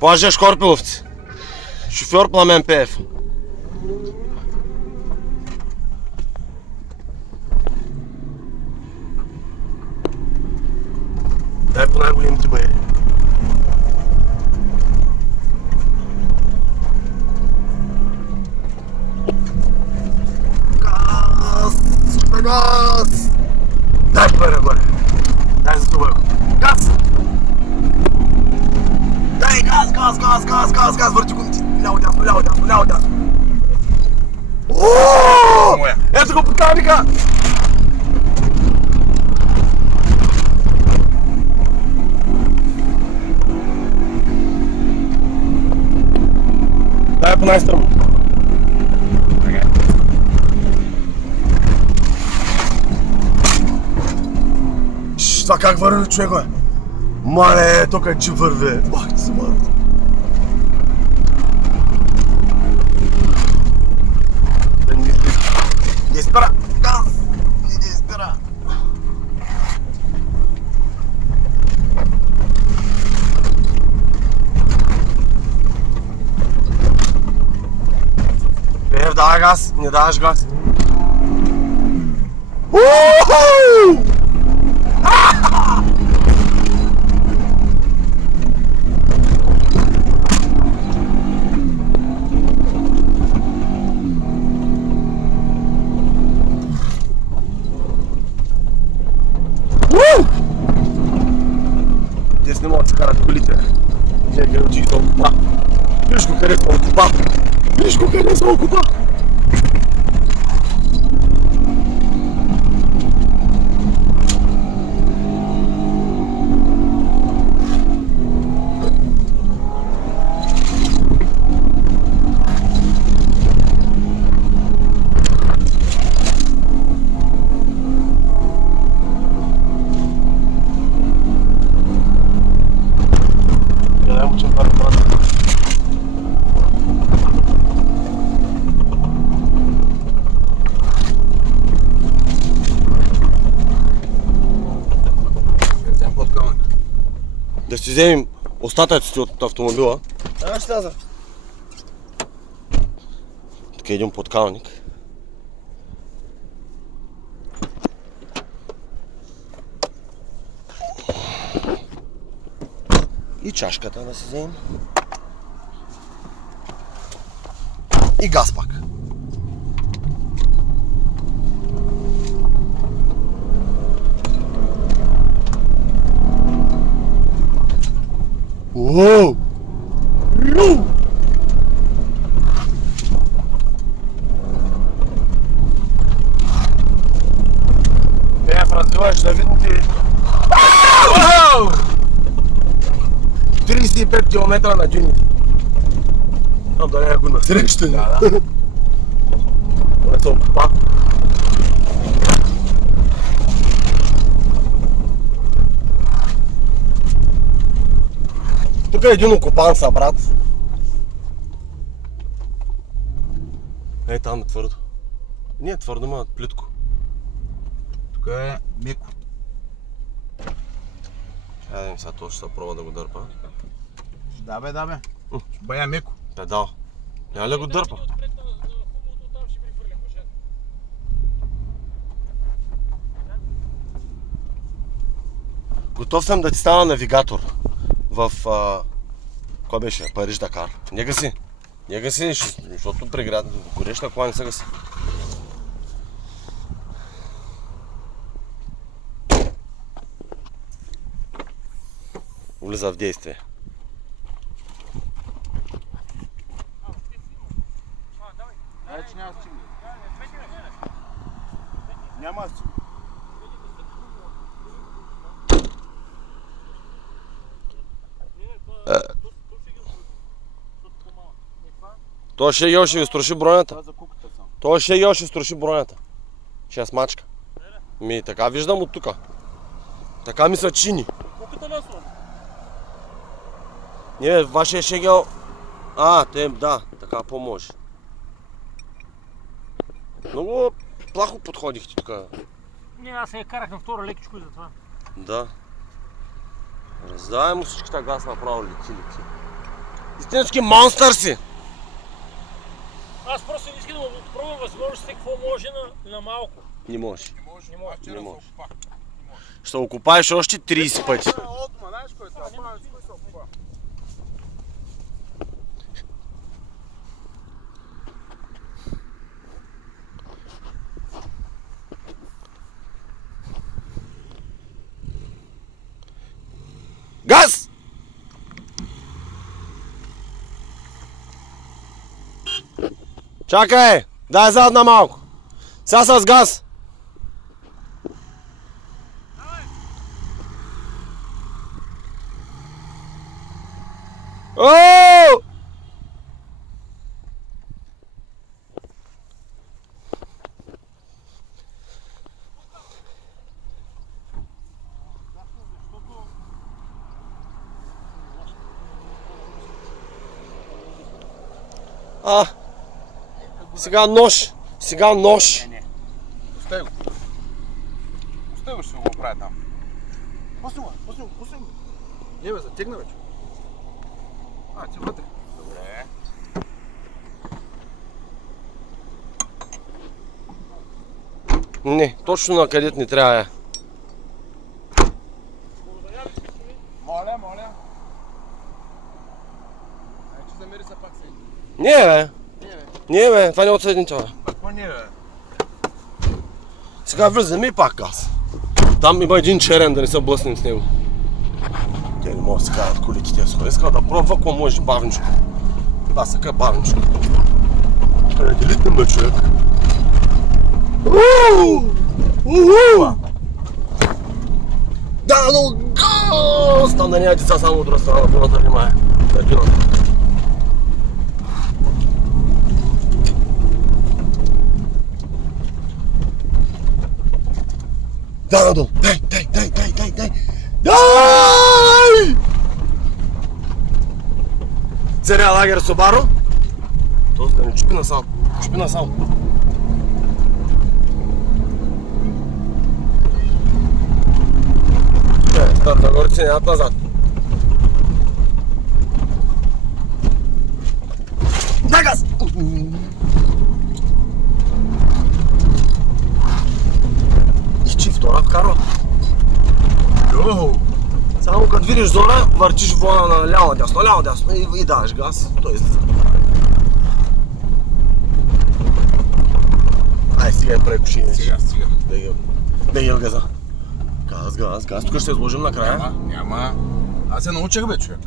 Блажа Шкорпиловци. Шофьор Пламен Пеев. Дай по най-големите баи. Газ! Супер газ! Дай по нагоре. Дай за това. Газ! Дай газ! Върти гумите. Ляво дясно. Ооо! Ето го поканика! Дай по най-стръмно. Това как върви, човек, бе? Мале, то как че върви. Бах ти се, мале. Не спира! Газ! Не спира! Пеев, давай газ! Не даваш газ! Уху! Днес не могат да се карат колите. Взеха очи за окупа. Виж го къде са окупа. Да си вземем остатъците от автомобила. Да, ще ляза. Така един подкалник. И чашката да си вземем. И газ пак. Уоу! Пеев, развиваш да видите. 35 км на дюните. Там да не е го насреща. Да. Не се окупа. Тук е един окупан са, брат. Ей, там е твърдо. Не е твърдо, ма плитко. Тук е меко. Хайде, сега то ще се пробва да го дърпа. Да бе. Бая меко. Педал. Няма ли го дърпа? Готов съм да ти стана навигатор в... Кой беше? Париж Дакар. Нега си, защото при гореща кола не се гаси. Влиза в действие. Че няма да стигне. Няма да стигне. Той ще ел, ще ви струши бронята. Той ще ел, ще струши бронята. Ще я смачка. Ми, така виждам от тука. Така ми са чини. Не, вашия шегел... те, да, така по-може. Много плахо подходихте тука. Не, аз се я карах на втора лекичко и затова. Да. Раздавай му всичката газ направо лети. Истински монстър си! Аз просто не искам да му пробвам възможности какво може на малко. Не можеш. Не може. Не можеш. Ще окупаеш още 30 пъти. Отма, знаеш кой са? Кой са опа? Газ! Чакай! Дай задна малко. Сега с газ. Ооо! Сега нож. Сега нож. Пустай го. Пустай го, ще го оправя там. Пусни го. Не бе, затегна вече. Ти вътре. Добре. Не, точно на където ни трябва е. Моля. Че замери са пак седи. Не бе. Не бе, това не е от седничава. Какво не бе? Сега влизаме и пак газ. Там има един черен, да не се блъснем с него. Те не могат да се карат колите тези хора. Искат да пробва какво може бавничко. Това са къде бавничко. Къде делитнем бе, човек. Да, но газ! Там да няма деца само от друга страна, да да внимае. Да гинат. Да, надолу! Дай! Дай! Царя лагер Собаро. Този да не чупи насам. Старт нагоре си нямат назад. Дай газ! Ичи втора вкарва. Само като видиш зора, въртиш вона на ляво дясно и даваш газ, той излиза. Ай, сега им прави куши вече. Сега. Да ги газа. Газ. Тук ще се изложим накрая. Няма. Аз се научих бе, човек.